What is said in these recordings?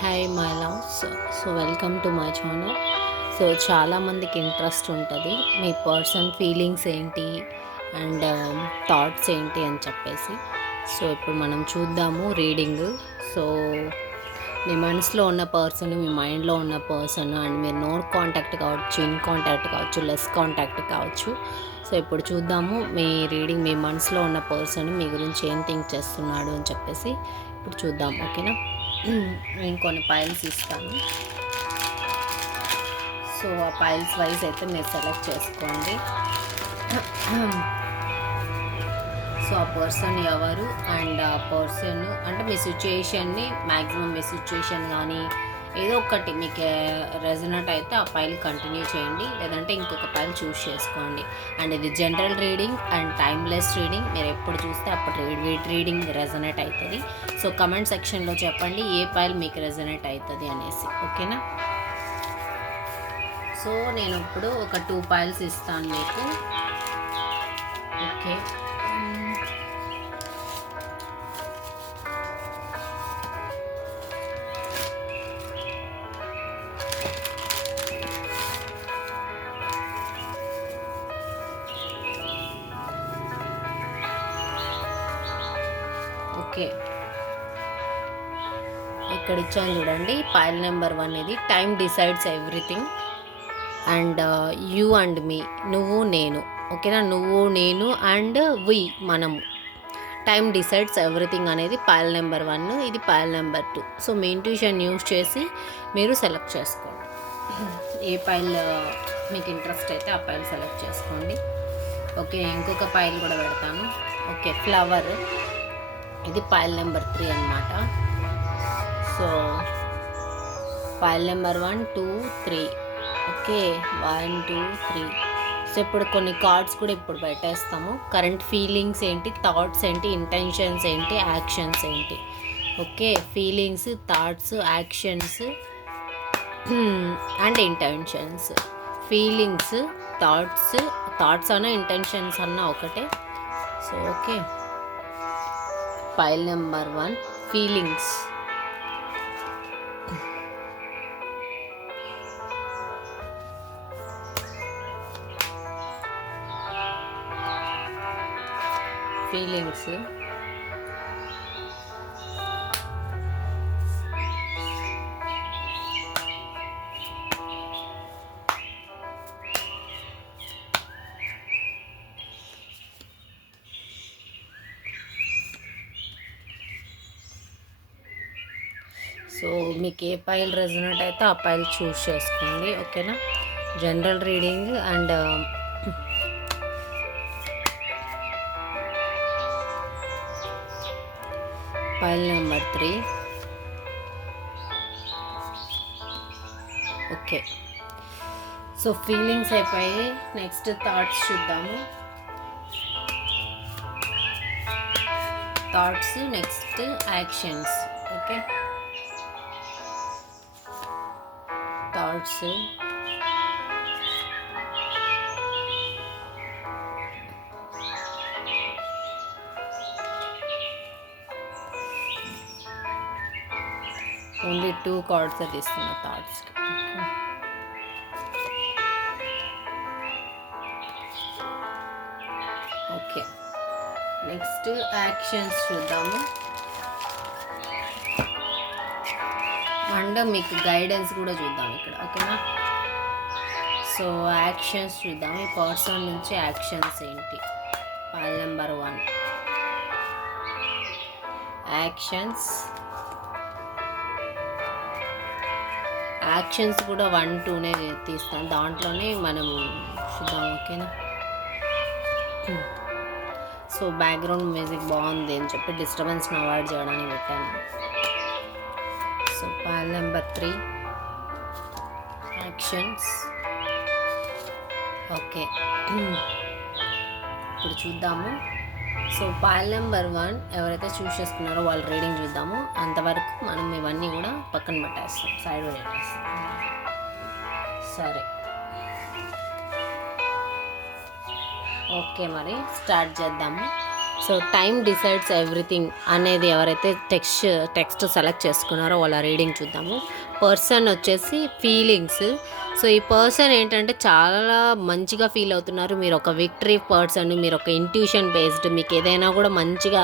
Hi my loves. So welcome to my channel. So చాలామందికి interest ఉంటుంది మీ person feelings ఏంటి and thoughts ఏంటి అని చెప్పేసి. సో ఇప్పుడు మనం చూద్దాము రీడింగ్. సో మీ మనసులో ఉన్న పర్సన్, మీ మైండ్లో ఉన్న పర్సన్ అండ్ మీరు నో కాంటాక్ట్ కావచ్చు, ఇన్ కాంటాక్ట్ కావచ్చు, లెస్ కాంటాక్ట్ కావచ్చు. సో ఇప్పుడు చూద్దాము మీ రీడింగ్, మీ మనసులో ఉన్న పర్సన్ మీ గురించి ఏం థింక్ చేస్తున్నాడు అని చెప్పేసి ఇప్పుడు చూద్దాం. ఓకేనా? నేను కొన్ని పైల్స్ ఇస్తాను. సో ఆ పైల్స్ వైజ్ అయితే మీరు సెలెక్ట్ చేసుకోండి. సో ఆ పర్సన్ ఎవరు అండ్ ఆ పర్సన్ అంటే మీ సిచ్యుయేషన్ని మ్యాక్సిమం మీ సిచ్యుయేషన్ కానీ ఏదో ఒకటి మీకు రెజనేట్ అయితే ఆ పైల్ కంటిన్యూ చేయండి, లేదంటే ఇంకొక పైల్ చూస్ చేసుకోండి. అండ్ ఇది general reading and timeless reading. మీరు ఎప్పుడు చూస్తే అప్పుడు రీడింగ్ రెజనేట్ అవుతుంది. సో కమెంట్ సెక్షన్లో చెప్పండి ఏ పైల్ మీకు రెజనేట్ అవుతుంది అనేసి. ఓకేనా? సో నేను ఇప్పుడు ఒక 2 పైల్స్ ఇస్తాను మీకు. ఓకే, ఓకే, ఇక్కడ ఇచ్చాను చూడండి. పైల్ నెంబర్ 1 ఇది. Time decides everything and you and me, నువ్వు నేను. ఓకేనా? నువ్వు నేను అండ్ వి, మనము. టైమ్ డిసైడ్స్ ఎవ్రీథింగ్ అనేది పైల్ నెంబర్ 1, ఇది పైల్ నెంబర్ 2. సో మీ ఇంట్యూషన్ యూజ్ చేసి మీరు సెలెక్ట్ చేసుకోండి. ఏ పైల్ మీకు ఇంట్రెస్ట్ అయితే ఆ పైల్ సెలెక్ట్ చేసుకోండి. ఓకే, ఇంకొక పైల్ కూడా పెడతాను. Okay, flower. ఇది పైల్ నెంబర్ 3 అన్నమాట. So pile number 1, 2, 3. Okay, 1, 2, 3. So ఇప్పుడు కొన్ని కార్డ్స్ కూడా ఇప్పుడు పెట్టేస్తాము. కరెంట్ ఫీలింగ్స్ ఏంటి, థాట్స్ ఏంటి, ఇంటెన్షన్స్ ఏంటి, యాక్షన్స్ ఏంటి. Okay, feelings, thoughts, actions and intentions. Feelings, thoughts అన్న ఇంటెన్షన్స్ అన్న ఒకటే. So okay, pile number 1 feelings. Feelings, so మీకు ఏ పైల్ రెజనేట్ అయితే ఆ పైల్ చూస్ చేసుకోండి. ఓకేనా? General reading and pile number 3. Okay, so feelings అయిపోయి నెక్స్ట్ థాట్స్ చూద్దాము. Thoughts, next actions. Okay, thoughts, only 2 cards తీస్తున్న థాట్స్కి. ఓకే, నెక్స్ట్ యాక్షన్స్ చూద్దాము. అండ్ మీకు గైడెన్స్ కూడా చూద్దాం ఇక్కడ. ఓకేనా? సో యాక్షన్స్ చూద్దాం. ఈ పర్సన్ నుంచి యాక్షన్స్ ఏంటి. Pile number 1 actions. యాక్షన్స్ కూడా 1, 2నే తీస్తాను, దాంట్లోనే మనం చూద్దాం. ఓకేనా? సో బ్యాక్గ్రౌండ్ మ్యూజిక్ బాగుంది అని చెప్పి డిస్టర్బెన్స్ని అవాయిడ్ చేయడానికి పెట్టాను. So pile number 3 actions. Okay, ఇప్పుడు చూద్దాము. సో పైల్ నెంబర్ 1 ఎవరైతే చూస్ చేసుకున్నారో వాళ్ళ రీడింగ్ చూద్దాము. అంతవరకు మనం ఇవన్నీ కూడా పక్కన పెట్టేస్తాం, సైడ్ పెట్టేస్తాం. సరే, ఓకే, మరి స్టార్ట్ చేద్దాము. సో టైం డిసైడ్స్ ఎవ్రీథింగ్ అనేది ఎవరైతే టెక్స్ట్ సెలెక్ట్ చేసుకున్నారో వాళ్ళ రీడింగ్ చూద్దాము. పర్సన్ వచ్చేసి ఫీలింగ్స్. సో ఈ పర్సన్ ఏంటంటే చాలా మంచిగా ఫీల్ అవుతున్నారు. మీరు ఒక విక్టరీ పర్సన్, మీరు ఒక ఇంట్యూషన్ బేస్డ్, మీకు ఏదైనా కూడా మంచిగా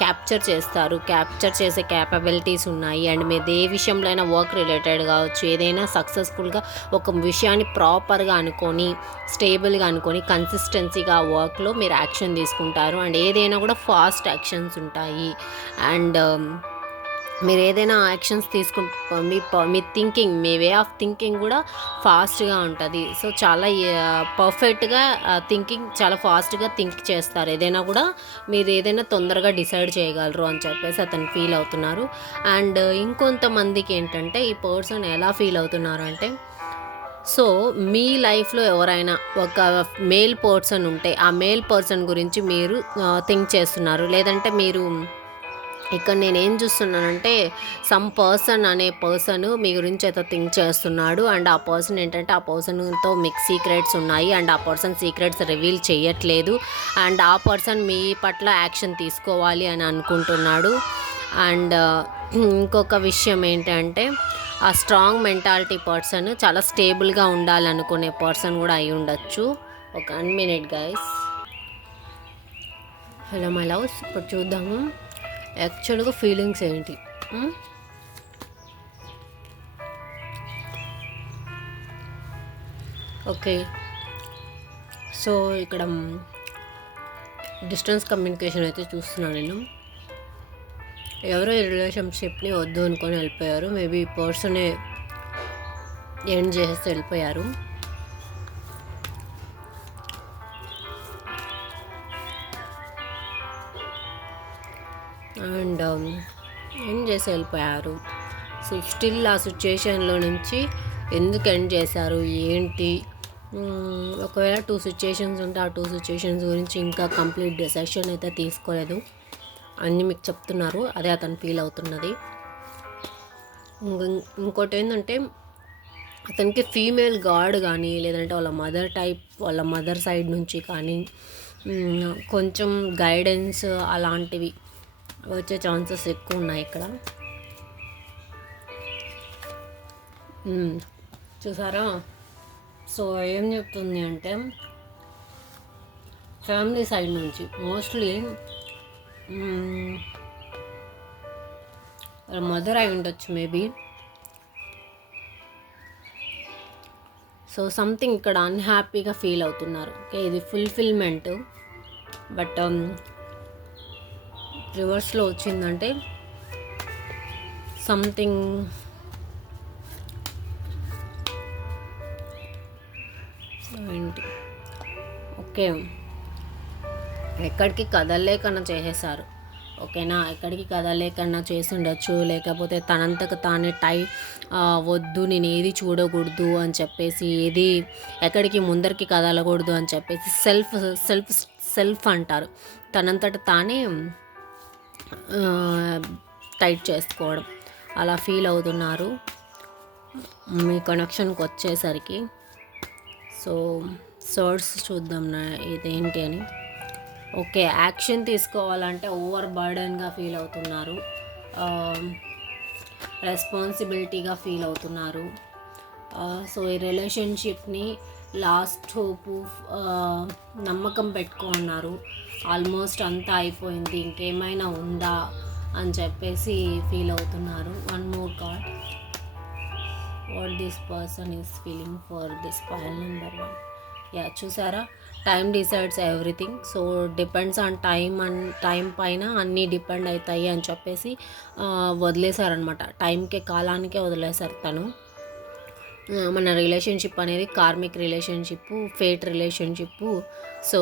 క్యాప్చర్ చేస్తారు, క్యాప్చర్ చేసే క్యాపబిలిటీస్ ఉన్నాయి. అండ్ మీరు ఏ విషయంలో అయినా వర్క్ రిలేటెడ్ కావచ్చు, ఏదైనా సక్సెస్ఫుల్గా ఒక విషయాన్ని ప్రాపర్గా అనుకొని, స్టేబుల్గా అనుకొని, కన్సిస్టెన్సీగా వర్క్లో మీరు యాక్షన్ తీసుకుంటారు. అండ్ ఏదైనా కూడా ఫాస్ట్ యాక్షన్స్ ఉంటాయి. అండ్ మీరు ఏదైనా actions me thinking, me way of thinking కూడా ఫాస్ట్గా ఉంటుంది. సో చాలా పర్ఫెక్ట్గా థింకింగ్, చాలా ఫాస్ట్గా థింక్ చేస్తారు. ఏదైనా కూడా మీరు ఏదైనా తొందరగా డిసైడ్ చేయగలరు అని చెప్పేసి అతను ఫీల్ అవుతున్నారు. అండ్ ఇంకొంతమందికి ఏంటంటే ఈ పర్సన్ ఎలా ఫీల్ అవుతున్నారు అంటే, సో మీ లైఫ్లో ఎవరైనా ఒక మేల్ పర్సన్ ఉంటే ఆ మేల్ పర్సన్ గురించి మీరు థింక్ చేస్తున్నారు. లేదంటే మీరు ఇక్కడ నేనేం చూస్తున్నానంటే, సమ్ పర్సన్ అనే పర్సన్ మీ గురించి అయితే థింక్ చేస్తున్నాడు. అండ్ ఆ పర్సన్ ఏంటంటే, ఆ పర్సన్తో మీకు సీక్రెట్స్ ఉన్నాయి. అండ్ ఆ పర్సన్ సీక్రెట్స్ రివీల్ చేయట్లేదు. అండ్ ఆ పర్సన్ మీ పట్ల యాక్షన్ తీసుకోవాలి అని అనుకుంటున్నాడు. అండ్ ఇంకొక విషయం ఏంటంటే, ఆ స్ట్రాంగ్ మెంటాలిటీ పర్సన్, చాలా స్టేబుల్గా ఉండాలనుకునే పర్సన్ కూడా అయి ఉండొచ్చు. ఒక 1 minute guys. Hello my loves, ఇప్పుడు చూద్దాము యాక్చువల్గా ఫీలింగ్స్ ఏంటి. ఓకే, సో ఇక్కడ డిస్టెన్స్ కమ్యూనికేషన్ అయితే చూస్తున్నాను నేను. ఎవరో ఈ రిలేషన్షిప్ని వద్దు అనుకొని వెళ్ళిపోయారు. మేబీ ఈ పర్సనే ఎండ్ చేసేసి వెళ్ళిపోయారు. అండ్ ఎండ్ చేసి వెళ్ళిపోయారు. సో స్టిల్ ఆ సిచ్యుయేషన్లో నుంచి ఎందుకు ఎండ్ చేశారు ఏంటి, ఒకవేళ 2 సిచ్యుయేషన్స్ ఉంటే ఆ 2 సిచ్యుయేషన్స్ గురించి ఇంకా కంప్లీట్ డెసిషన్ అయితే తీసుకోలేదు. అన్నీ మీకు చెప్తున్నారు, అదే అతను ఫీల్ అవుతున్నది. ఇంకోటి ఏంటంటే, అతనికి ఫీమేల్ గాడ్ కానీ, లేదంటే వాళ్ళ మదర్ సైడ్ నుంచి కానీ కొంచెం గైడెన్స్ అలాంటివి వచ్చే ఛాన్సెస్ ఎక్కువ ఉన్నాయి ఇక్కడ. చూసారా? సో ఏం చెప్తుంది అంటే, ఫ్యామిలీ సైడ్ నుంచి మోస్ట్లీ మదర్ అయి ఉండొచ్చు మేబీ. సో సంథింగ్ ఇక్కడ అన్హ్యాపీగా ఫీల్ అవుతున్నారు. ఓకే, ఇది ఫుల్ఫిల్మెంట్. బట్ రివర్స్లో వచ్చిందంటే సంథింగ్ ఏంటి. ఓకే, ఎక్కడికి కదలలేకన్నా చేసేసారు. ఓకేనా, ఎక్కడికి కదలలేకన్నా చేసి ఉండొచ్చు. లేకపోతే తనంతకు తానే వద్దు, నేను ఏది చూడకూడదు అని చెప్పేసి, ఏది ఎక్కడికి ముందరికి కదలకూడదు అని చెప్పేసి సెల్ఫ్ అంటారు, తనంతట తానే టైట్ చేసుకోవడం, అలా ఫీల్ అవుతున్నారు మీ కనెక్షన్కి వచ్చేసరికి. సో సోర్స్ చూద్దాం ఇదేంటి అని. ఓకే, యాక్షన్ తీసుకోవాలంటే ఓవర్ బర్డన్గా ఫీల్ అవుతున్నారు, రెస్పాన్సిబిలిటీగా ఫీల్ అవుతున్నారు. సో ఈ రిలేషన్షిప్ని లాస్ట్ హోపు, నమ్మకం పెట్టుకున్నారు. ఆల్మోస్ట్ అంతా అయిపోయింది, ఇంకేమైనా ఉందా అని చెప్పేసి ఫీల్ అవుతున్నారు. 1 more card. What this person is feeling for this pile number 1. Yeah, చూసారా, time decides everything. So depends on time పైన అన్నీ డిపెండ్ అవుతాయి అని చెప్పేసి వదిలేశారనమాట. టైంకే, కాలానికే వదిలేశారు తను. మన రిలేషన్షిప్ అనేది karmic relationship, fate relationship. So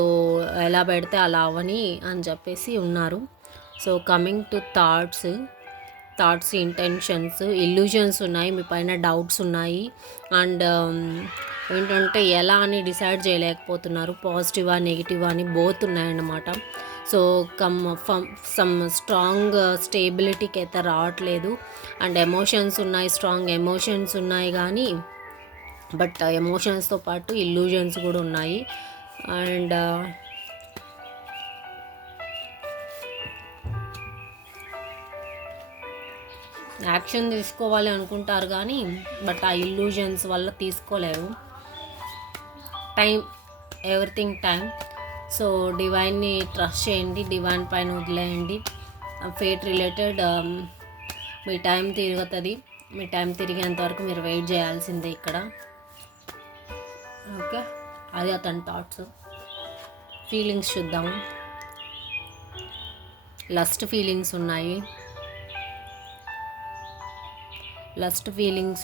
ఎలా పెడితే అలా అవని అని చెప్పేసి ఉన్నారు. So coming to thoughts, intentions, illusions ఉన్నాయి, మీ పైన డౌట్స్ ఉన్నాయి. అండ్ ఏంటంటే ఎలా అని డిసైడ్ చేయలేకపోతున్నారు. పాజిటివా నెగిటివా అని బోత్ ఉన్నాయన్నమాట. సో సమ్ స్ట్రాంగ్ స్టేబిలిటీకి అయితే రావట్లేదు. అండ్ ఎమోషన్స్ ఉన్నాయి, స్ట్రాంగ్ ఎమోషన్స్ ఉన్నాయి కానీ, బట్ ఎమోషన్స్తో పాటు ఇల్యూజన్స్ కూడా ఉన్నాయి. అండ్ యాక్షన్ తీసుకోవాలి అనుకుంటారు కానీ బట్ ఆ ఇల్యూజన్స్ వల్ల తీసుకోలేరు. Time, everything time. సో డివైన్ని ట్రస్ట్ చేయండి, డివైన్ పైన వదిలేయండి. ఫేట్ రిలేటెడ్ మీ టైం తిరుగుతుంది. మీ టైం తిరిగేంత వరకు మీరు వెయిట్ చేయాల్సిందే ఇక్కడ. ఓకే, అది అతని థాట్స్. ఫీలింగ్స్ చూద్దాము. లస్ట్ ఫీలింగ్స్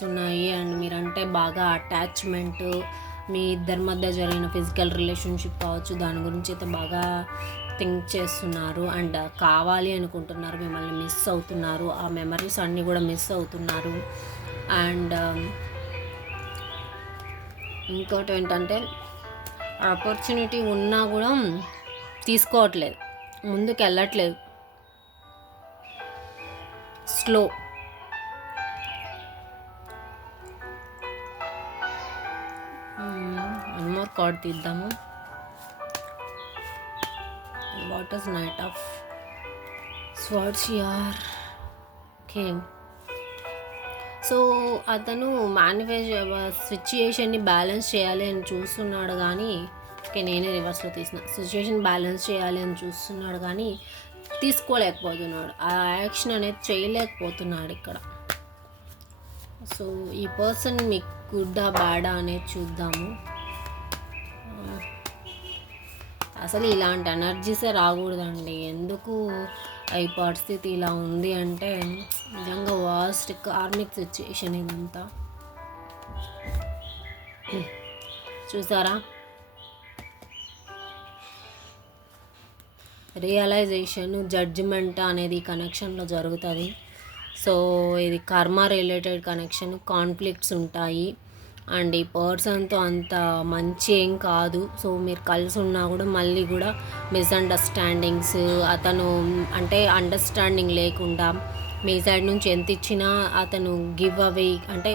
ఉన్నాయి, అండ్ మీరంటే బాగా అటాచ్మెంట్, మీ ఇద్దరి మధ్య జరిగిన ఫిజికల్ రిలేషన్షిప్ కావచ్చు, దాని గురించి అయితే బాగా థింక్ చేస్తున్నారు అండ్ కావాలి అనుకుంటున్నారు. మిమ్మల్ని మిస్ అవుతున్నారు, ఆ మెమరీస్ అన్నీ కూడా మిస్ అవుతున్నారు. అండ్ ఇంకోటి ఏంటంటే ఆపర్చునిటీ ఉన్నా కూడా తీసుకోవట్లేదు, ముందుకు వెళ్ళట్లేదు, స్లో. వన్ మోర్ కార్డ్ తీద్దాము. What is Knight of Swords here. Okay, so అతను సిచ్యుయేషన్ని బ్యాలెన్స్ చేయాలి అని చూస్తున్నాడు కానీ, ఓకే నేనే రివర్స్లో తీసిన, సిచ్యుయేషన్ బ్యాలెన్స్ చేయాలి అని చూస్తున్నాడు కానీ తీసుకోలేకపోతున్నాడు, ఆ యాక్షన్ అనేది చేయలేకపోతున్నాడు ఇక్కడ. సో ఈ పర్సన్ మీకు గుడ్డా బ్యాడా అనేది చూద్దాము. అసలు ఇలాంటి ఎనర్జీసే రాకూడదండి. ఎందుకు ఈ పరిస్థితి ఇలా ఉంది అంటే నిజంగా వాస్ట్ కార్మిక్ సిచ్యుయేషన్ ఇదంతా. చూసారా, రియలైజేషన్, జడ్జిమెంట్ అనేది కనెక్షన్లో జరుగుతుంది. సో ఇది కర్మ రిలేటెడ్ కనెక్షన్, కాన్ఫ్లిక్ట్స్ ఉంటాయి అండ్ ఈ పర్సన్తో అంత మంచి ఏం కాదు. సో మీరు కలిసి ఉన్నా కూడా మళ్ళీ కూడా మిస్అండర్స్టాండింగ్స్, అతను అంటే అండర్స్టాండింగ్ లేకుండా మీ సైడ్ నుంచి ఎంత ఇచ్చినా అతను గివ్ అవే అంటే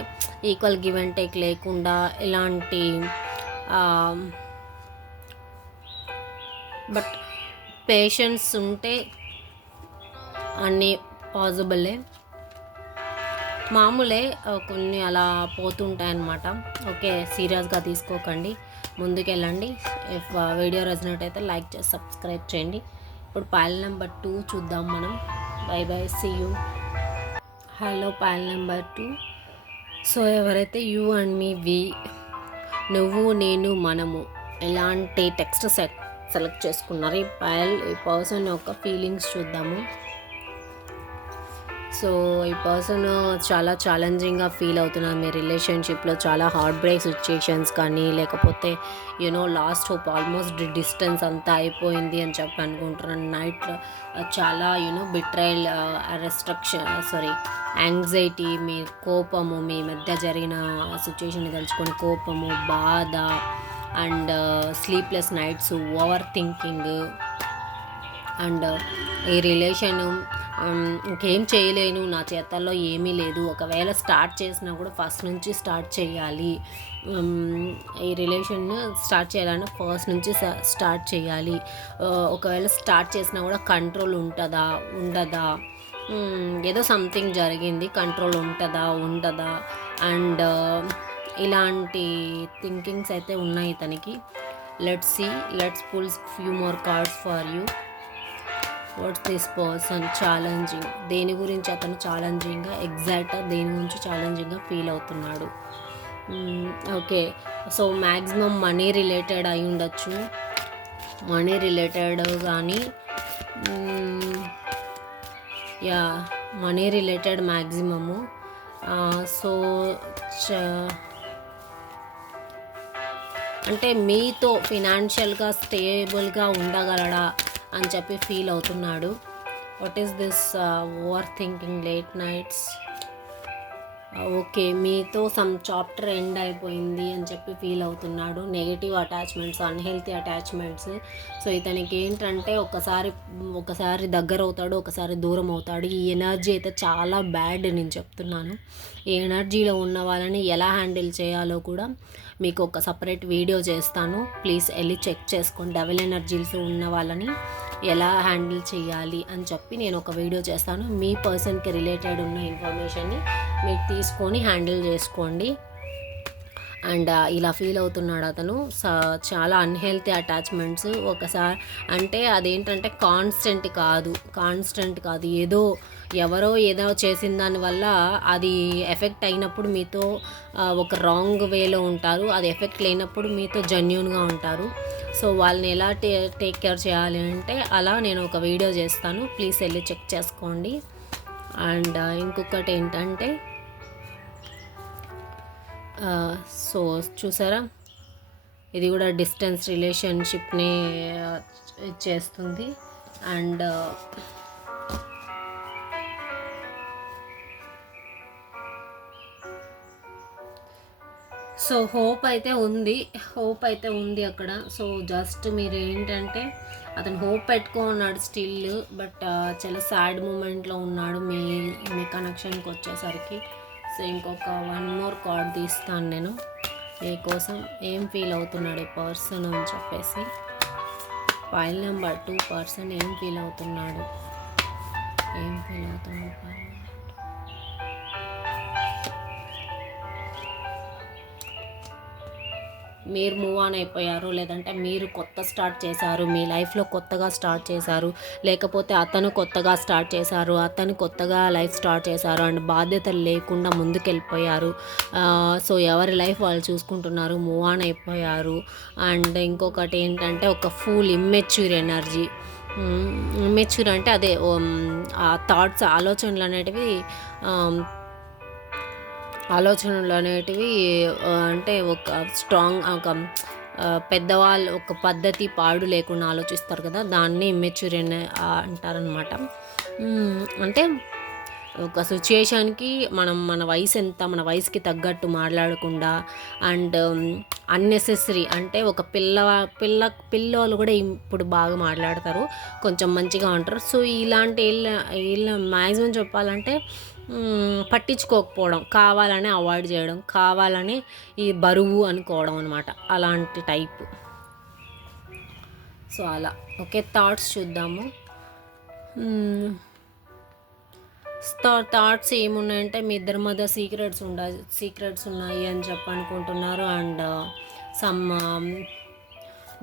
ఈక్వల్ గివ్ అండ్ టేక్ లేకుండా ఇలాంటి బట్ పేషెన్స్ ఉంటే అన్నీ పాసిబులే, మామూలే, కొన్ని అలా పోతుంటాయన్నమాట. ఓకే, సీరియస్గా తీసుకోకండి, ముందుకెళ్ళండి. ఇఫ్ వీడియో నచ్చినట్టయితే లైక్ చేసి సబ్స్క్రైబ్ చేయండి. ఇప్పుడు పైల్ నెంబర్ 2 చూద్దాం మనం. Bye bye, see you. Hello, pile number 2. So ఎవరైతే యూ అండ్ మీ, వి, నువ్వు నేను మనము ఎలాంటి టెక్స్ట్ సెలెక్ట్ చేసుకున్నారు ఈ పర్సన్ యొక్క ఫీలింగ్స్ చూద్దాము. సో ఈ పర్సన్ చాలా ఛాలెంజింగ్గా ఫీల్ అవుతున్నారు మీ రిలేషన్షిప్లో. చాలా హార్ట్ బ్రేక్ సిచ్యుయేషన్స్ కానీ లేకపోతే లాస్ట్ హోప్, ఆల్మోస్ట్ డిస్టెన్స్ అంతా అయిపోయింది అని చెప్పి అనుకుంటున్నాను. నైట్లో చాలా బిట్రైల్, యాంగ్జైటీ, మీ కోపము, మీ మధ్య జరిగిన సిచ్యుయేషన్ తలుచుకొని కోపము, బాధ and sleepless nights, over thinking and ఈ రిలేషను ఇంకేం చేయలేను, నా చేతల్లో ఏమీ లేదు, ఒకవేళ స్టార్ట్ చేసినా కూడా ఫస్ట్ నుంచి స్టార్ట్ చేయాలి, ఈ రిలేషన్ స్టార్ట్ చేయాలన్నా ఫస్ట్ నుంచి స్టార్ట్ చేయాలి, ఒకవేళ స్టార్ట్ చేసినా కూడా కంట్రోల్ ఉంటుందా ఉండదా, ఏదో సంథింగ్ జరిగింది, కంట్రోల్ ఉంటుందా ఉండదా అండ్ ఇలాంటి థింకింగ్స్ అయితే ఉన్నాయి ఇతనికి. Let's pull few more cards for you. What's this person challenging, దేని గురించి అతను ఛాలెంజింగ్గా ఎగ్జాక్ట్గా దేని గురించి ఛాలెంజింగ్గా ఫీల్ అవుతున్నాడు. Okay, so maximum money related అయి ఉండొచ్చు, మనీ రిలేటెడ్ కానీ మనీ రిలేటెడ్ మ్యాక్సిమము. సో అంటే మీతో ఫినాన్షియల్గా స్టేబుల్గా ఉండగలడా అని చెప్పి ఫీల్ అవుతున్నాడు. What is this over thinking late nights. Okay, మీతో సమ్ చాప్టర్ ఎండ్ అయిపోయింది అని చెప్పి ఫీల్ అవుతున్నాడు. Negative attachments, unhealthy attachments. So ఇతనికి ఏంటంటే ఒకసారి దగ్గర అవుతాడు, ఒకసారి దూరం అవుతాడు. ఈ ఎనర్జీ అయితే చాలా బ్యాడ్ నేను చెప్తున్నాను. ఈ ఎనర్జీలో ఉన్న వాళ్ళని ఎలా హ్యాండిల్ చేయాలో కూడా మీకు ఒక సపరేట్ వీడియో చేస్తాను, ప్లీజ్ వెళ్ళి చెక్ చేసుకోండి. డబుల్ ఎనర్జీస్ ఉన్న వాళ్ళని ఎలా హ్యాండిల్ చేయాలి అని చెప్పి నేను ఒక వీడియో చేస్తాను. మీ పర్సన్కి రిలేటెడ్ ఉన్న ఇన్ఫర్మేషన్ని మీరు తీసుకొని హ్యాండిల్ చేసుకోండి. అండ్ ఇలా ఫీల్ అవుతున్నాడు అతను. చాలా అన్హెల్తీ అటాచ్మెంట్స్ ఒకసారి, అంటే అదేంటంటే కాన్స్టెంట్ కాదు, ఎవరో ఏదో చేసిన దానివల్ల అది ఎఫెక్ట్ అయినప్పుడు మీతో ఒక రాంగ్ వేలో ఉంటారు, అది ఎఫెక్ట్ లేనప్పుడు మీతో జెన్యూన్గా ఉంటారు. సో వాళ్ళని ఎలా టేక్ కేర్ చేయాలి అంటే అలా నేను ఒక వీడియో చేస్తాను, ప్లీజ్ వెళ్ళి చెక్ చేసుకోండి. అండ్ ఇంకొకటి ఏంటంటే సో చూసారా, ఇది కూడా డిస్టెన్స్ రిలేషన్షిప్ని చేస్తుంది. అండ్ సో హోప్ అయితే ఉంది అక్కడ. సో జస్ట్ మీరు ఏంటంటే అతను హోప్ పెట్టుకున్నాడు స్టిల్, బట్ చాలా సాడ్ మూమెంట్లో ఉన్నాడు మీ కనెక్షన్కి వచ్చేసరికి. సో ఇంకొక 1 more కార్డ్ తీస్తాను నేను మీకోసం. ఏం ఫీల్ అవుతున్నాడు ఈ పర్సన్ అని చెప్పేసి. ఫైల్ నెంబర్ 2 పర్సన్ ఏం ఫీల్ అవుతున్నాడు. మీరు మూవ్ ఆన్ అయిపోయారు, లేదంటే మీరు కొత్త స్టార్ట్ చేశారు, మీ లైఫ్లో కొత్తగా స్టార్ట్ చేశారు, లేకపోతే అతను కొత్తగా స్టార్ట్ చేశారు, అతను కొత్తగా లైఫ్ స్టార్ట్ చేశారు అండ్ బాధ్యతలు లేకుండా ముందుకెళ్ళిపోయారు. సో ఎవరి లైఫ్ వాళ్ళు చూసుకుంటున్నారు, మూవ్ ఆన్ అయిపోయారు. అండ్ ఇంకొకటి ఏంటంటే ఒక ఫుల్ ఇమ్మెచ్యూర్ ఎనర్జీ. ఇమ్మెచ్యూర్ అంటే అదే ఆ థాట్స్, ఆలోచనలు అనేటివి అంటే ఒక పెద్దవాళ్ళు ఒక పద్ధతి పాడు లేకుండా ఆలోచిస్తారు కదా, దాన్ని ఇమ్మెచ్యూర్ అంటారనమాట. అంటే ఒక సిచ్యుయేషన్కి మన వయసు ఎంత, మన వయసుకి తగ్గట్టు మాట్లాడకుండా అండ్ అన్నెసెసరీ, అంటే ఒక పిల్లోళ్ళు కూడా ఇప్పుడు బాగా మాట్లాడతారు, కొంచెం మంచిగా ఉంటారు. సో ఇలాంటి వీళ్ళ మ్యాక్సిమం చెప్పాలంటే పట్టించుకోకపోవడం, కావాలని అవాయిడ్ చేయడం, కావాలని ఈ బరువు అనుకోవడం అనమాట, అలాంటి టైప్. సో అలా ఓకే, థాట్స్ చూద్దాము. థాట్స్ ఏమున్నాయంటే మీ ఇద్దరి మధ్య సీక్రెట్స్ ఉన్నాయి అని చెప్పి అనుకుంటున్నారు. అండ్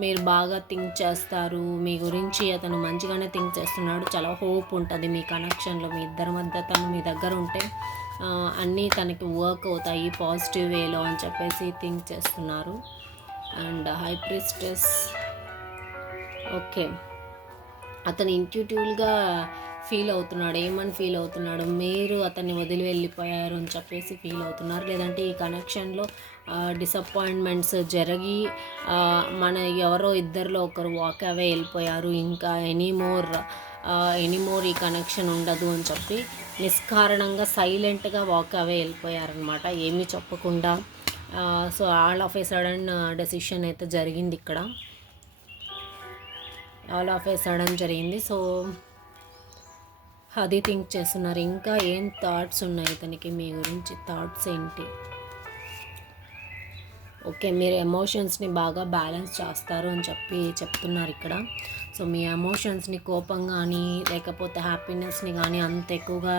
మీరు బాగా థింక్ చేస్తారు, మీ గురించి అతను మంచిగానే థింక్ చేస్తున్నాడు, చాలా హోప్ ఉంటుంది మీ కనెక్షన్లో. మీ ఇద్దరి మధ్య తను మీ దగ్గర ఉంటే అన్నీ తనకి వర్క్ అవుతాయి పాజిటివ్ వేలో అని చెప్పేసి థింక్ చేస్తున్నారు. అండ్ హై ప్రిస్టెస్, ఓకే, అతను ఇంట్యూటివ్గా ఏమని ఫీల్ అవుతున్నాడు, మీరు అతన్ని వదిలి వెళ్ళిపోయారు అని చెప్పేసి ఫీల్ అవుతున్నారు, లేదంటే ఈ కనెక్షన్లో డిసప్పాయింట్మెంట్స్ జరిగి మన ఎవరో ఇద్దరిలో ఒకరు వాక్ అవే వెళ్ళిపోయారు, ఇంకా ఎనీమోర్ ఈ కనెక్షన్ ఉండదు అని చెప్పి నిష్కారణంగా సైలెంట్గా వాక్ అవే వెళ్ళిపోయారనమాట, ఏమీ చెప్పకుండా. So all of a sudden decision అయితే జరిగింది ఇక్కడ, సో అది థింక్ చేస్తున్నారు. ఇంకా ఏం థాట్స్ ఉన్నాయి ఇతనికి మీ గురించి, థాట్స్ ఏంటి? ఓకే, మీరు ఎమోషన్స్ని బాగా బ్యాలెన్స్ చేస్తారు అని చెప్తున్నారు ఇక్కడ. సో మీ ఎమోషన్స్ని కోపం కానీ లేకపోతే హ్యాపీనెస్ని కానీ అంత ఎక్కువగా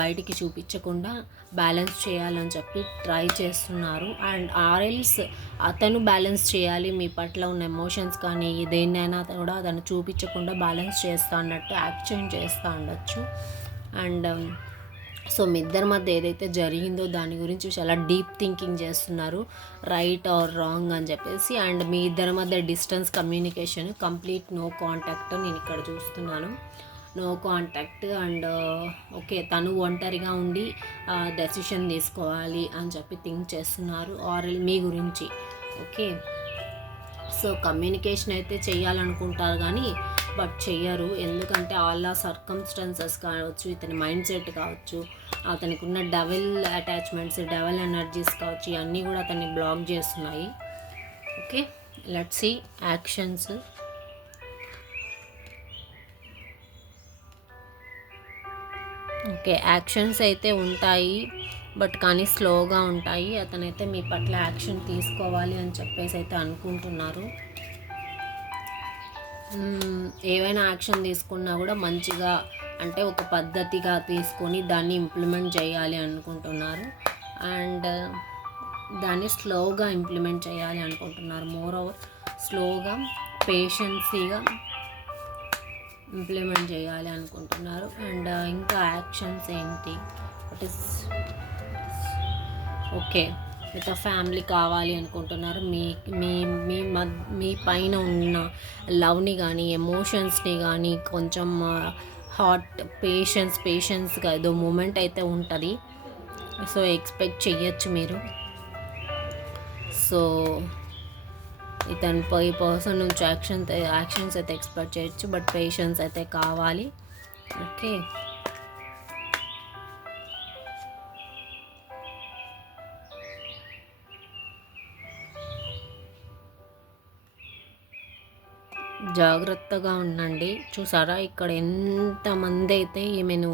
బయటికి చూపించకుండా బ్యాలెన్స్ చేయాలని చెప్పి ట్రై చేస్తున్నారు. అండ్ ఆర్ఎల్స్ అతను బ్యాలెన్స్ చేయాలి, మీ పట్ల ఉన్న ఎమోషన్స్ కానీ దేన్నైనా కూడా అతను చూపించకుండా బ్యాలెన్స్ చేస్తా అన్నట్టు యాక్షన్ చేస్తూ ఉండొచ్చు. అండ్ సో మీ ఇద్దరి మధ్య ఏదైతే జరిగిందో దాని గురించి చాలా డీప్ థింకింగ్ చేస్తున్నారు, రైట్ ఆర్ రాంగ్ అని చెప్పేసి. అండ్ మీ ఇద్దరి మధ్య distance communication, complete no contact నేను ఇక్కడ చూస్తున్నాను, నో కాంటాక్ట్. అండ్ ఓకే, తను ఒంటరిగా ఉండి డెసిషన్ తీసుకోవాలి అని చెప్పి థింక్ చేస్తున్నారు ఆర్ మీ గురించి. ఓకే, సో కమ్యూనికేషన్ అయితే చేయాలనుకుంటారు కానీ బట్ చెయ్యరు, ఎందుకంటే ఆల్ సర్కమ్స్టాన్సెస్ కావచ్చు, ఇతని మైండ్ సెట్ కావచ్చు, అతనికి ఉన్న డెవల్ అటాచ్మెంట్స్, డెవల్ ఎనర్జీస్ కావచ్చు, ఇవన్నీ కూడా అతన్ని బ్లాక్ చేస్తున్నాయి. Okay, let's see actions. Okay, actions అయితే ఉంటాయి బట్ కానీ స్లోగా ఉంటాయి. అతనైతే మీ పట్ల యాక్షన్ తీసుకోవాలి అని చెప్పేసి అయితే అనుకుంటున్నారు. ఏవైనా యాక్షన్ తీసుకున్నా కూడా మంచిగా అంటే ఒక పద్ధతిగా తీసుకొని దాన్ని ఇంప్లిమెంట్ చేయాలి అనుకుంటున్నారు. అండ్ దాన్ని స్లోగా ఇంప్లిమెంట్ చేయాలి అనుకుంటున్నారు. మోర్ ఓవర్ స్లోగా పేషెన్సీగా ఇంప్లిమెంట్ చేయాలి అనుకుంటున్నారు. అండ్ ఇంకా యాక్షన్స్ ఏంటి, what is okay with family కావాలి అనుకుంటున్నారు. మీ మీ మీ మీ పైన ఉన్న లవ్ని కానీ ఎమోషన్స్ని కానీ కొంచెం హార్ట్ పేషెన్స్గా ఏదో మూమెంట్ అయితే ఉంటుంది. సో ఎక్స్పెక్ట్ చెయ్యొచ్చు మీరు. సో ఈ పర్సన్ నుంచి యాక్షన్స్ అయితే ఎక్స్పెక్ట్ చేయొచ్చు, బట్ పేషెన్స్ అయితే కావాలి. ఓకే, జాగ్రత్తగా ఉండండి. చూసారా ఇక్కడ ఎంతమంది అయితే ఈమెను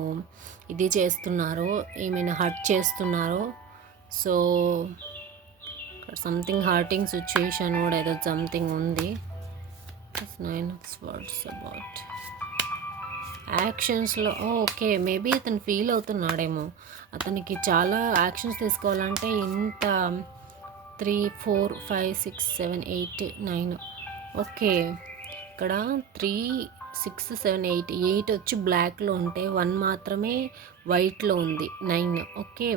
ఇది చేస్తున్నారో, ఈమెను హర్ట్ చేస్తున్నారో. సో సంథింగ్ హర్టింగ్ సిచ్యుయేషన్ కూడా ఏదో సంథింగ్ ఉంది. 9 of Swords అబౌట్ యాక్షన్స్లో. ఓకే, మేబీ అతను ఫీల్ అవుతున్నాడేమో. అతనికి చాలా యాక్షన్స్ తీసుకోవాలంటే ఇంత 3 4 5 6 7 8 9. ఓకే, ఇక్కడ 3 6 7 8 వచ్చి బ్లాక్లో ఉంటే 1 మాత్రమే వైట్లో ఉంది, 9. ఓకే,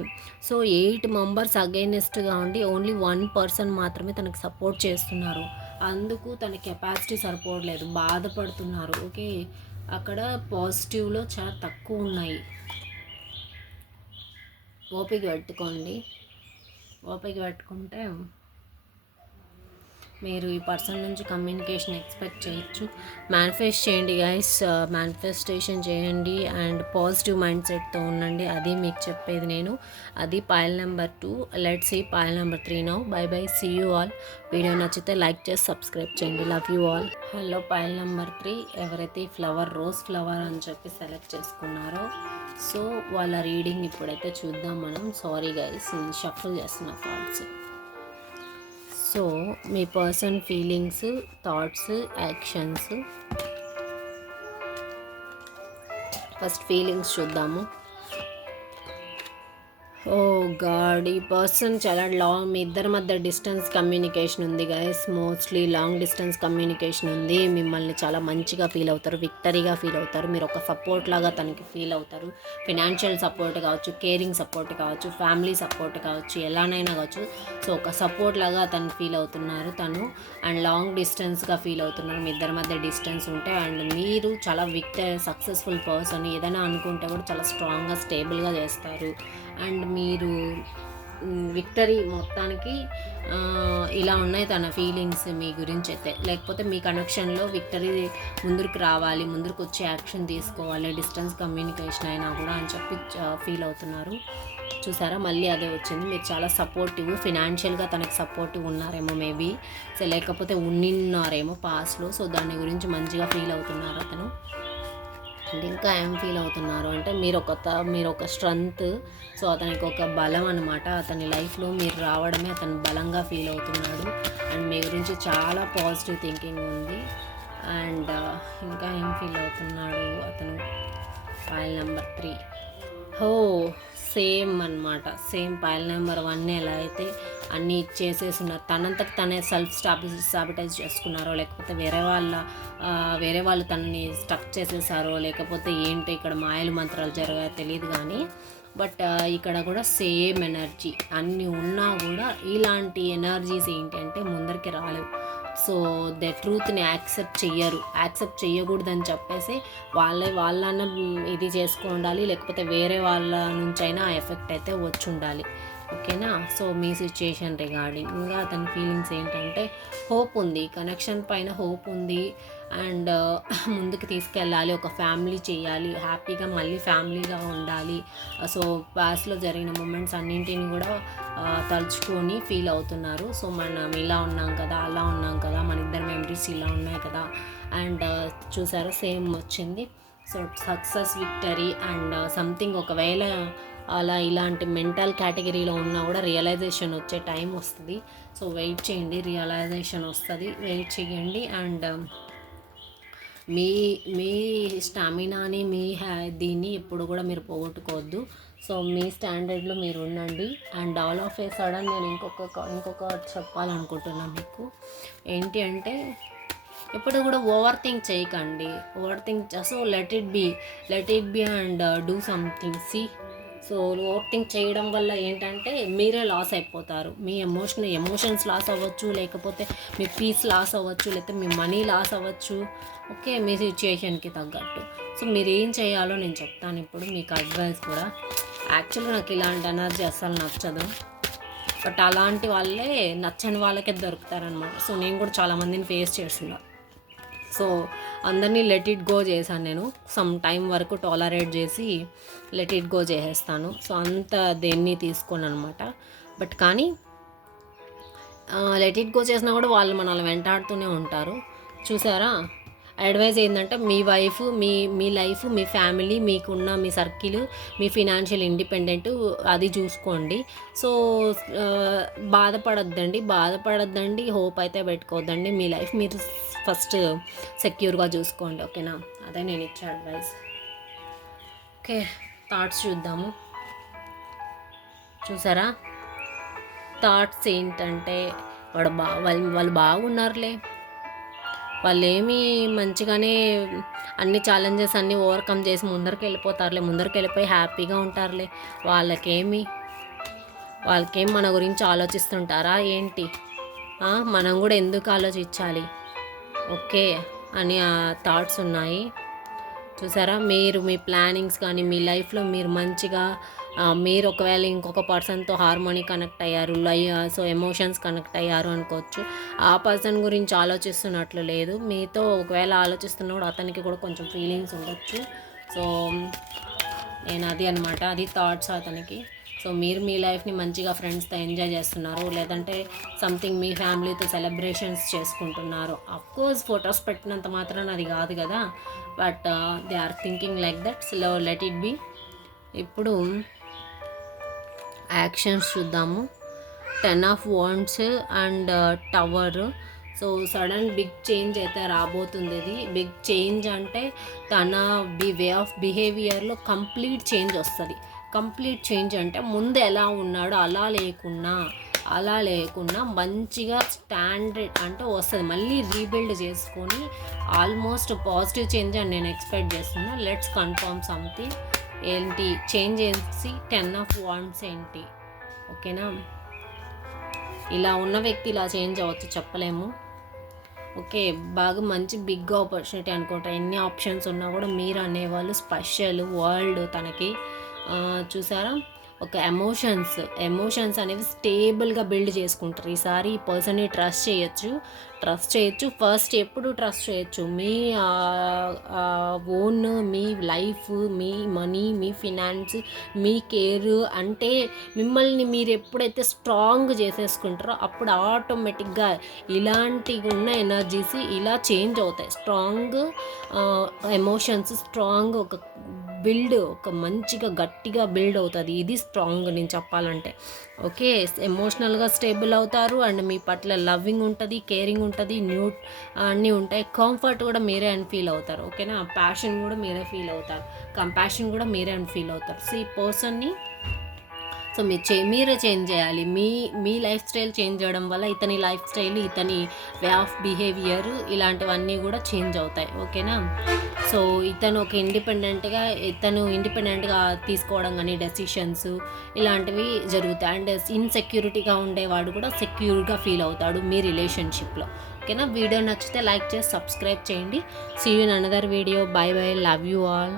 సో 8 మెంబర్స్ అగైనెస్ట్గా ఉండి ఓన్లీ 1 పర్సన్ మాత్రమే తనకు సపోర్ట్ చేస్తున్నారు. అందుకు తన కెపాసిటీ సరిపోవట్లేదు, బాధపడుతున్నారు. ఓకే, అక్కడ పాజిటివ్లో చాలా తక్కువ ఉన్నాయి. ఓపిక పెట్టుకోండి. ఓపిక పెట్టుకుంటే మీరు ఈ పర్సన్ నుంచి కమ్యూనికేషన్ ఎక్స్పెక్ట్ చేయొచ్చు. మేనిఫెస్ట్ చేయండి గైస్, మేనిఫెస్టేషన్ చేయండి అండ్ పాజిటివ్ మైండ్ సెట్తో ఉండండి. అది మీకు చెప్పేది నేను. అది pile number 2. Let's see pile number 3 now. Bye bye, see you all. Video నచ్చితే లైక్ చేసి సబ్స్క్రైబ్ చేయండి. Love you all. Hello pile number 3, ఎవరైతే ఫ్లవర్ రోజ్ ఫ్లవర్ అని చెప్పి సెలెక్ట్ చేసుకున్నారో సో వాళ్ళ రీడింగ్ ఇప్పుడైతే చూద్దాం మనం. సారీ గైస్, నేను షఫుల్ చేస్తున్నా కార్డ్స్. సో మీ person feelings, thoughts, actions. First feelings చూద్దాము. ఓ గాడ్, ఈ పర్సన్ చాలా లాంగ్, మీ ఇద్దరి మధ్య డిస్టెన్స్ కమ్యూనికేషన్ ఉంది guys. Mostly long distance communication ఉంది. మిమ్మల్ని చాలా మంచిగా ఫీల్ అవుతారు, విక్టరీగా ఫీల్ అవుతారు. మీరు ఒక సపోర్ట్ లాగా తనకి ఫీల్ అవుతారు. ఫినాన్షియల్ సపోర్ట్ కావచ్చు, కేరింగ్ సపోర్ట్ కావచ్చు, ఫ్యామిలీ సపోర్ట్ కావచ్చు, ఎలానైనా కావచ్చు. సో ఒక సపోర్ట్ లాగా తను ఫీల్ అవుతున్నారు తను. అండ్ లాంగ్ డిస్టెన్స్గా ఫీల్ అవుతున్నారు. మీ ఇద్దరి మధ్య డిస్టెన్స్ ఉంటే అండ్ మీరు చాలా సక్సెస్ఫుల్ పర్సన్. ఏదైనా అనుకుంటే కూడా చాలా స్ట్రాంగ్గా స్టేబుల్గా చేస్తారు. అండ్ మీరు విక్టరీ మొత్తానికి ఇలా ఉన్నాయి తన ఫీలింగ్స్ మీ గురించి అయితే. లేకపోతే మీ కనెక్షన్లో విక్టరీ ముందుకు రావాలి, ముందుకు వచ్చి యాక్షన్ తీసుకోవాలి, డిస్టెన్స్ కమ్యూనికేషన్ అయినా కూడా అని చెప్పి ఫీల్ అవుతున్నారు. చూసారా, మళ్ళీ అదే వచ్చింది. మీరు చాలా సపోర్టివ్, ఫినాన్షియల్గా తనకి సపోర్టివ్ ఉన్నారేమో మేబీ. సో లేకపోతే ఉన్నారేమో పాస్ట్లో. సో దాని గురించి మంచిగా ఫీల్ అవుతున్నారు అతను. అండ్ ఇంకా ఏం ఫీల్ అవుతున్నారు అంటే మీరు ఒక స్ట్రెంగ్త్. సో అతనికి ఒక బలం అనమాట. అతని లైఫ్లో మీరు రావడమే అతను బలంగా ఫీల్ అవుతున్నాడు. అండ్ మీ గురించి చాలా పాజిటివ్ థింకింగ్ ఉంది. అండ్ ఇంకా ఏం ఫీల్ అవుతున్నాడు అతను. File number 3. హో, సేమ్ అనమాట. సేమ్ పైల్ నెంబర్ 1 ఎలా అయితే అన్నీ ఇచ్చేసేస్తున్నారు, తనంతకు తనే సెల్ఫ్ సాబిటైజ్ చేసుకున్నారో, లేకపోతే వేరే వాళ్ళు తనని స్టక్ చేసేసారో, లేకపోతే ఏంటో ఇక్కడ మాయలు మంత్రాలు జరిగాయో తెలియదు కానీ బట్ ఇక్కడ కూడా సేమ్ ఎనర్జీ అన్నీ ఉన్నా కూడా ఇలాంటి ఎనర్జీస్ ఏంటి అంటే ముందరికి రాలేవు. సో ద ట్రూత్ని యాక్సెప్ట్ చేయకూడదని చెప్పేసి వాళ్ళన్న ఇది ఉండాలి, లేకపోతే వేరే వాళ్ళ నుంచైనా ఆ ఎఫెక్ట్ అయితే వచ్చి ఉండాలి. ఓకేనా. సో మీ సిచ్యుయేషన్ రిగార్డింగ్ ఇంకా అతని ఫీలింగ్స్ ఏంటంటే హోప్ ఉంది, కనెక్షన్ పైన హోప్ ఉంది. అండ్ ముందుకు తీసుకెళ్ళాలి, ఒక ఫ్యామిలీ చేయాలి, హ్యాపీగా మళ్ళీ ఫ్యామిలీగా ఉండాలి. సో పాస్ట్లో జరిగిన మూమెంట్స్ అన్నింటినీ కూడా తలుచుకొని ఫీల్ అవుతున్నారు. సో మనం ఇలా ఉన్నాం కదా, అలా ఉన్నాం కదా, మన ఇద్దరు మెమరీస్ ఇలా ఉన్నాయి కదా. అండ్ చూసారా, సేమ్ వచ్చింది. So success, victory and something. ఒకవేళ అలా ఇలాంటి మెంటల్ కేటగిరీలో ఉన్నా కూడా రియలైజేషన్ వచ్చే టైం వస్తుంది. సో వెయిట్ చేయండి, రియలైజేషన్ వస్తుంది, వెయిట్ చేయండి. అండ్ మీ మీ స్టామినాని మీ దీన్ని ఎప్పుడు కూడా మీరు పోగొట్టుకోవద్దు. సో మీ స్టాండర్డ్లో మీరు ఉండండి. And all of a sudden నేను ఇంకొక చెప్పాలనుకుంటున్నాను మీకు. ఏంటి అంటే ఎప్పుడు కూడా ఓవర్ థింక్ చేయకండి. Over think so let it be and do something. So over think చేయడం వల్ల ఏంటంటే మీరే లాస్ అయిపోతారు. మీ ఎమోషన్స్ లాస్ అవ్వచ్చు, లేకపోతే మీ పీస్ లాస్ అవ్వచ్చు, లేకపోతే మీ మనీ లాస్ అవ్వచ్చు. ఓకే, మీ సిచ్యుయేషన్కి తగ్గట్టు. సో మీరు ఏం చేయాలో నేను చెప్తాను ఇప్పుడు, మీకు అడ్వైస్ కూడా. యాక్చువల్గా నాకు ఇలాంటి ఎనర్జీ అస్సలు నచ్చదు, బట్ అలాంటి వాళ్ళే నచ్చని వాళ్ళకే దొరుకుతారనమాట. సో నేను కూడా చాలామందిని ఫేస్ చేస్తున్నాను. సో అందరినీ లెట్ ఇట్ గో చేశాను నేను. సమ్ టైం వరకు టాలరేట్ చేసి లెట్ ఇట్ గో చేసేస్తాను. సో అంత దేన్ని తీసుకోను అనమాట. బట్ కానీ లెట్ ఇట్ గో చేసినా కూడా వాళ్ళు మనల్ని వెంటాడుతూనే ఉంటారు. చూసారా, అడ్వైజ్ ఏంటంటే మీ వైఫ్, మీ లైఫ్, మీ ఫ్యామిలీ, మీకున్న మీ సర్కిల్, మీ ఫినాన్షియల్ ఇండిపెండెంట్ అది చూసుకోండి. సో బాధపడద్దండి, హోప్ అయితే పెట్టుకోవద్దండి. మీ లైఫ్ మీరు ఫస్ట్ సెక్యూర్గా చూసుకోండి. ఓకేనా, అదే నేను ఇచ్చే అడ్వైస్. ఓకే, థాట్స్ చూద్దాము. చూసారా, థాట్స్ ఏంటంటే వాళ్ళు బాగున్నారులే, వాళ్ళు ఏమీ మంచిగానే అన్ని ఛాలెంజెస్ అన్నీ ఓవర్కమ్ చేసి ముందరికి వెళ్ళిపోయి హ్యాపీగా ఉంటారులే. వాళ్ళకేం మన గురించి ఆలోచిస్తుంటారా ఏంటి? మనం కూడా ఎందుకు ఆలోచించాలి? ఓకే అని థాట్స్ ఉన్నాయి. చూసారా, మీరు మీ ప్లానింగ్స్ కానీ మీ లైఫ్లో మీరు మంచిగా మీరు ఒకవేళ ఇంకొక పర్సన్తో హార్మోనీ కనెక్ట్ అయ్యారు, సో ఎమోషన్స్ కనెక్ట్ అయ్యారు అనుకోవచ్చు. ఆ పర్సన్ గురించి ఆలోచిస్తున్నట్లు లేదు, మీతో ఒకవేళ ఆలోచిస్తున్నప్పుడు అతనికి కూడా కొంచెం ఫీలింగ్స్ ఉండొచ్చు. సో నేను అది థాట్స్ అతనికి. సో మీరు మీ లైఫ్ని మంచిగా ఫ్రెండ్స్తో ఎంజాయ్ చేస్తున్నారు, లేదంటే సంథింగ్ మీ ఫ్యామిలీతో సెలబ్రేషన్స్ చేసుకుంటున్నారు. అఫ్కోర్స్ ఫొటోస్ పెట్టినంత మాత్రాన అది కాదు కదా, but they are thinking like that. So let it be. ఇప్పుడు యాక్షన్స్ చూద్దాము. 10 of wands and tower. So sudden big change అయితే రాబోతుంది. ఇది బిగ్ చేంజ్ అంటే తన వే ఆఫ్ బిహేవియర్లో కంప్లీట్ చేంజ్ వస్తుంది. కంప్లీట్ చేంజ్ అంటే ముందు ఎలా ఉన్నాడో అలా లేకుండా మంచిగా స్టాండర్డ్ అంటే వస్తుంది. మళ్ళీ రీబిల్డ్ చేసుకొని ఆల్మోస్ట్ పాజిటివ్ చేంజ్ అని నేను ఎక్స్పెక్ట్ చేస్తున్నా. Let's confirm something. ఏంటి చేంజ్ చేసి 10 ఆఫ్ వాండ్స్ ఏంటి? ఓకేనా, ఇలా ఉన్న వ్యక్తి ఇలా చేంజ్ అవ్వచ్చు, చెప్పలేము. ఓకే, బాగా మంచి బిగ్ ఆపర్చునిటీ అనుకుంటా. ఎన్ని ఆప్షన్స్ ఉన్నా కూడా మీరు అనేవాళ్ళు స్పెషల్ వరల్డ్ తనకి. చూసారా, ఒక ఎమోషన్స్ అనేవి స్టేబుల్గా బిల్డ్ చేసుకుంటారు. ఈసారి ఈ పర్సన్ని ట్రస్ట్ చేయొచ్చు. ఫస్ట్ ఎప్పుడు ట్రస్ట్ చేయొచ్చు మీ ఓన్, మీ లైఫ్, మీ మనీ, మీ ఫినాన్స్, మీ కేర్. అంటే మిమ్మల్ని మీరు ఎప్పుడైతే స్ట్రాంగ్ చేసేసుకుంటారో అప్పుడు ఆటోమేటిక్గా ఇలాంటి ఉన్న ఎనర్జీస్ ఇలా చేంజ్ అవుతాయి. స్ట్రాంగ్ ఎమోషన్స్, స్ట్రాంగ్ ఒక మంచిగా గట్టిగా బిల్డ్ అవుతుంది. ఇది స్ట్రాంగ్ నేను చెప్పాలంటే. ఓకే, ఎమోషనల్గా స్టేబుల్ అవుతారు అండ్ మీ పట్ల లవ్వింగ్ ఉంటుంది, కేరింగ్ ఉంటుంది, అన్నీ ఉంటాయి. కంఫర్ట్ కూడా మీరే అని ఫీల్ అవుతారు. ఓకేనా, ప్యాషన్ కూడా మీరే ఫీల్ అవుతారు, కంపాషన్ కూడా మీరే అని ఫీల్ అవుతారు. సో ఈ పర్సన్ని సో మీరే చేంజ్ చేయాలి. మీ లైఫ్ స్టైల్ చేంజ్ చేయడం వల్ల ఇతని లైఫ్ స్టైల్, ఇతని వే ఆఫ్ బిహేవియర్ ఇలాంటివన్నీ కూడా చేంజ్ అవుతాయి. ఓకేనా, సో ఇతను ఇండిపెండెంట్గా తీసుకోవడం కానీ డెసిషన్స్ ఇలాంటివి జరుగుతాయి. అండ్ ఇన్సెక్యూరిటీగా ఉండేవాడు కూడా సెక్యూర్గా ఫీల్ అవుతాడు మీ రిలేషన్షిప్లో. ఓకేనా, వీడియో నచ్చితే లైక్ చేసి సబ్స్క్రైబ్ చేయండి. See you in another video. Bye bye, love you all.